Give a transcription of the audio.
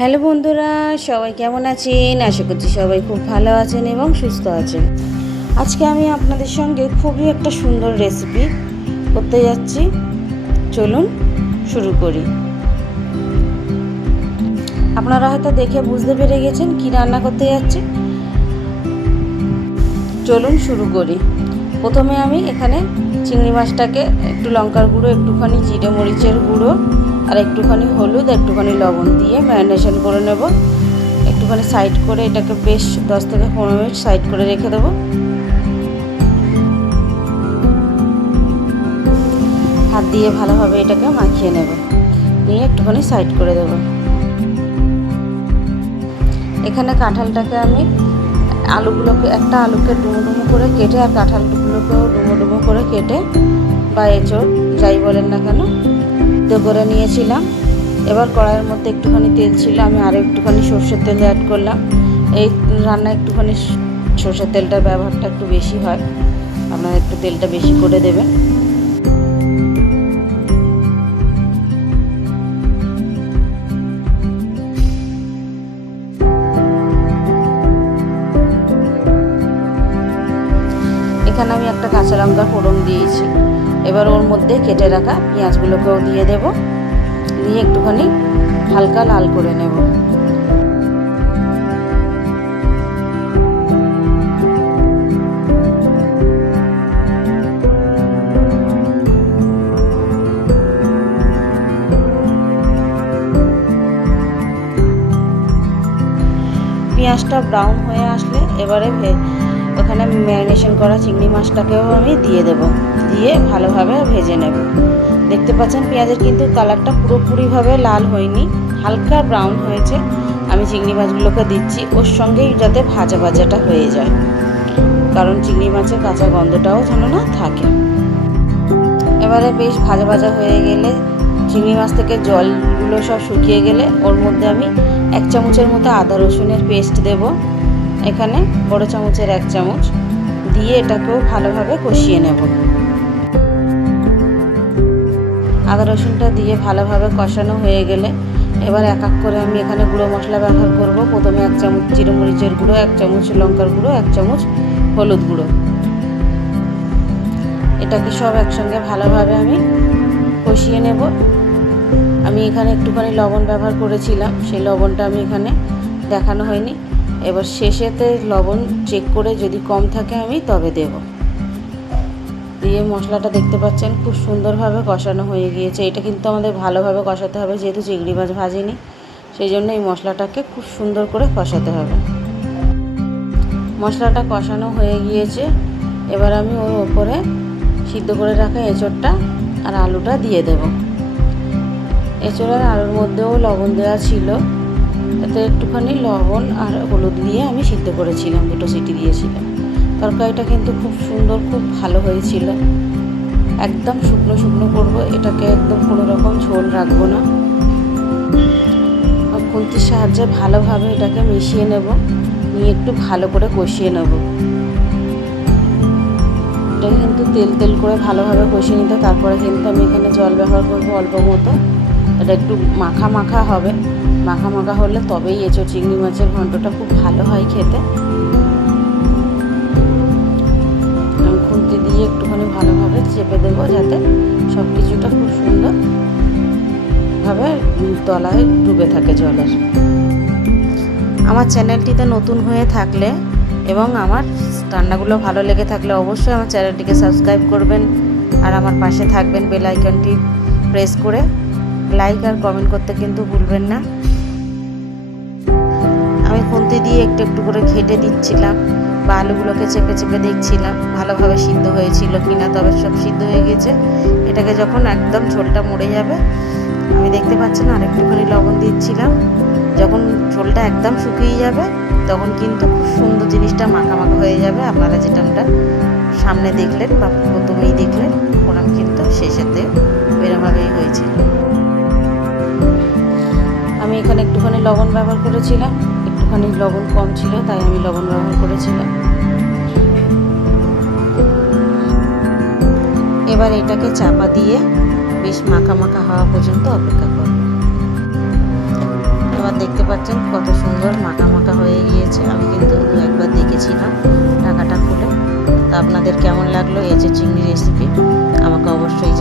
Hello বন্ধুরা, সবাই কেমন আছেন? আশা করছি সবাই খুব ভালো আছেন এবং সুস্থ আছেন। আজকে আমি আপনাদের সঙ্গে খুবই একটা সুন্দর রেসিপি করতে যাচ্ছি। চলুন শুরু করি। আপনারা হয়তো দেখে বুঝতে পেরে গেছেন কি রান্না করতে যাচ্ছি। চলুন শুরু করি। প্রথমে আমি এখানে চিংড়ি মাছটাকে একটু লঙ্কার গুঁড়ো, একটুখানি জিরে মরিচের গুঁড়ো আর একটুখানি হলুদ, একটুখানি লবণ দিয়ে ম্যারিনেশন করে নেব। একটুখানি সাইড করে এটাকে বেশ 10 থেকে 15 মিনিট সাইড করে রেখে দেবো। হাত দিয়ে ভালোভাবে এটাকে মাখিয়ে নেব, নিয়ে একটুখানি সাইড করে দেব। এখানে কাঁঠালটাকে আমি একটা আলুকে ডুমো ডুমো করে কেটে আর কাঁঠালগুলোকেও ডুমো ডুমো করে কেটে বা এঁচড় যাই বলেন না কেন করে নিয়েছিলাম। এবার কড়াইয়ের মধ্যে একটুখানি তেল ছিল, আমি আরও একটুখানি সর্ষের তেল অ্যাড করলাম। এই রান্নায় একটুখানি সর্ষের তেলটার ব্যবহারটা একটু বেশি হয়, আপনারা একটু তেলটা বেশি করে দেবেন। এখানে আমি একটা কাঁচা লঙ্কা ফোড়ন দিয়েছি। এবার ওর মধ্যে কেটে রাখা পেঁয়াজগুলোকেও দিয়ে দেব, দিয়ে একটুখানি হালকা লাল করে নেব। পেঁয়াজটা ব্রাউন হয়ে আসলে এবারে ওখানে ম্যারিনেশন করা চিংড়ি মাছটাকেও আমি দিয়ে দেব, দিয়ে ভালোভাবে ভেজে নেব। দেখতে পাচ্ছেন পেঁয়াজের কিন্তু কালারটা পুরোপুরিভাবে লাল হয়নি, হালকা ব্রাউন হয়েছে। আমি চিংড়ি মাছগুলোকে দিচ্ছি ওর সঙ্গেই যাতে ভাজা ভাজাটা হয়ে যায়, কারণ চিংড়ি মাছের কাঁচা গন্ধটাও যেন না থাকে। এবারে বেশ ভাজা ভাজা হয়ে গেলে, চিংড়ি মাছ থেকে জলগুলো সব শুকিয়ে গেলে ওর মধ্যে আমি 1 চামচের মতো আদা রসুনের পেস্ট দেব। এখানে বড় চামচের 1 চামচ দিয়ে এটাকেও ভালোভাবে কষিয়ে নেব। আদা রসুনটা দিয়ে ভালোভাবে কষানো হয়ে গেলে এবার এক এক করে আমি এখানে গুঁড়ো মশলা ব্যবহার করব। প্রথমে 1 চামচ জিরে মরিচের গুঁড়ো, 1 চামচ লঙ্কার গুঁড়ো, 1 চামচ হলুদ গুঁড়ো। এটাকে সব একসঙ্গে ভালোভাবে আমি কষিয়ে নেব। আমি এখানে একটুখানি লবণ ব্যবহার করেছিলাম, সেই লবণটা আমি এখানে দেখানো হয়নি। এবার শেষেতে লবণ চেক করে যদি কম থাকে আমি তবে দেব। দিয়ে মশলাটা দেখতে পাচ্ছেন খুব সুন্দরভাবে কষানো হয়ে গিয়েছে। এটা কিন্তু আমাদের ভালোভাবে কষাতে হবে, যেহেতু চিংড়ি মাছ ভাজিনি, সেই জন্য এই মশলাটাকে খুব সুন্দর করে কষাতে হবে। মশলাটা কষানো হয়ে গিয়েছে। এবার আমি ওর ওপরে সিদ্ধ করে রাখা এঁচড়টা আর আলুটা দিয়ে দেব। এঁচড় আর আলুর মধ্যেও লবণ দেওয়া ছিল, তাতে একটুখানি লবণ আর হলুদ দিয়ে আমি সিদ্ধ করেছিলাম, 2 সিটি দিয়েছিলাম। তরকারিটা কিন্তু খুব সুন্দর, খুব ভালো হয়েছিল। একদম শুকনো শুকনো করবো এটাকে, একদম কোনো রকম ঝোল রাখবো না। খুন্তির সাহায্যে ভালোভাবে এটাকে মিশিয়ে নেব, নিয়ে একটু ভালো করে কষিয়ে নেব। এটাকে কিন্তু তেল তেল করে ভালোভাবে কষিয়ে নিতে, তারপরে কিন্তু আমি এখানে জল ব্যবহার করবো অল্প মতো। এটা একটু মাখা মাখা হবে, মাখা মাখা হলে তবেই এঁচড় চিংড়ি মাছের ঘন্টটা খুব ভালো হয় খেতে। আমি খুন্তি দিয়ে একটুখানি ভালোভাবে চেপে দেবো, যাতে সব কিছুটা খুব সুন্দরভাবে তলায় ডুবে থাকে জলের। আমার চ্যানেলটিতে নতুন হয়ে থাকলে এবং আমার রান্নাগুলো ভালো লেগে থাকলে অবশ্যই আমার চ্যানেলটিকে সাবস্ক্রাইব করবেন আর আমার পাশে থাকবেন। বেল আইকনটি প্রেস করে লাইক আর কমেন্ট করতে কিন্তু ভুলবেন না। আমি খুন্তি দিয়ে একটু একটু করে ঘেটে দিচ্ছিলাম বা আলুগুলোকে চেপে চেপে দেখছিলাম ভালোভাবে সিদ্ধ হয়েছিল কিনা। তবে সব সিদ্ধ হয়ে গেছে। এটাকে যখন একদম ঝোলটা মরে যাবে, আমি দেখতে পাচ্ছি না, আর একটুখানি লবণ দিচ্ছিলাম। যখন ঝোলটা একদম শুকিয়ে যাবে তখন কিন্তু খুব সুন্দর জিনিসটা মাখা মাখা হয়ে যাবে। আপনারা যেটা সামনে দেখলেন বা প্রথমেই দেখলেন, ওরকম কিন্তু শেষেতে এরকমভাবেই হয়েছিল। আমি এখানে একটুখানি লবণ ব্যবহার করেছিলাম, একটুখানি লবণ কম ছিল তাই আমি লবণ ব্যবহার করেছিলাম। এবার এটাকে চাপা দিয়ে বেশ মাখা মাখা হওয়া পর্যন্ত অপেক্ষা করব। এবার দেখতে পাচ্ছেন কত সুন্দর মাখা মাখা হয়ে গিয়েছে। আমি কিন্তু একবার দেখেছিলাম ঢাকাটা খুলে। তো আপনাদের কেমন লাগলো এই যে চিংড়ি রেসিপি আমাকে অবশ্যই